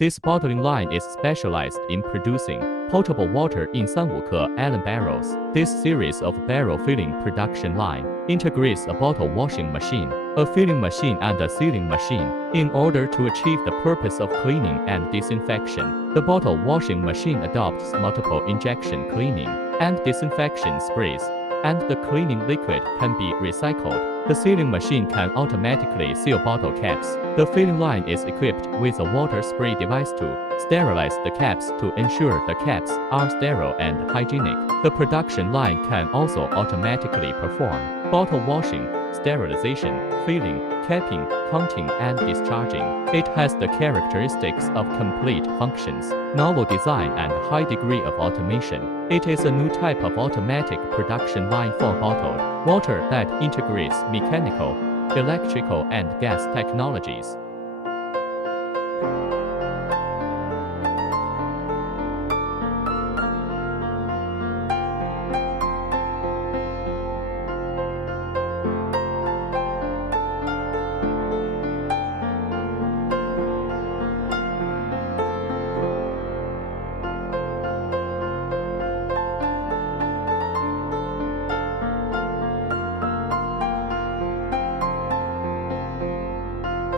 This bottling line is specialized in producing potable water in 35-gallon barrels. This series of barrel filling production line integrates a bottle washing machine, a filling machine and a sealing machine in order to achieve the purpose of cleaning and disinfection. The bottle washing machine adopts multiple injection cleaning and disinfection sprays, and the cleaning liquid can be recycled. The sealing machine can automatically seal bottle caps. The filling line is equipped with a water spray device to sterilize the caps to ensure the caps are sterile and hygienic. The production line can also automatically perform bottle washing, sterilization, filling, capping, counting, and discharging. It has the characteristics of complete functions, novel design, and high degree of automation. It is a new type of automatic production line for bottled water that integrates mechanical, electrical, and gas technologies.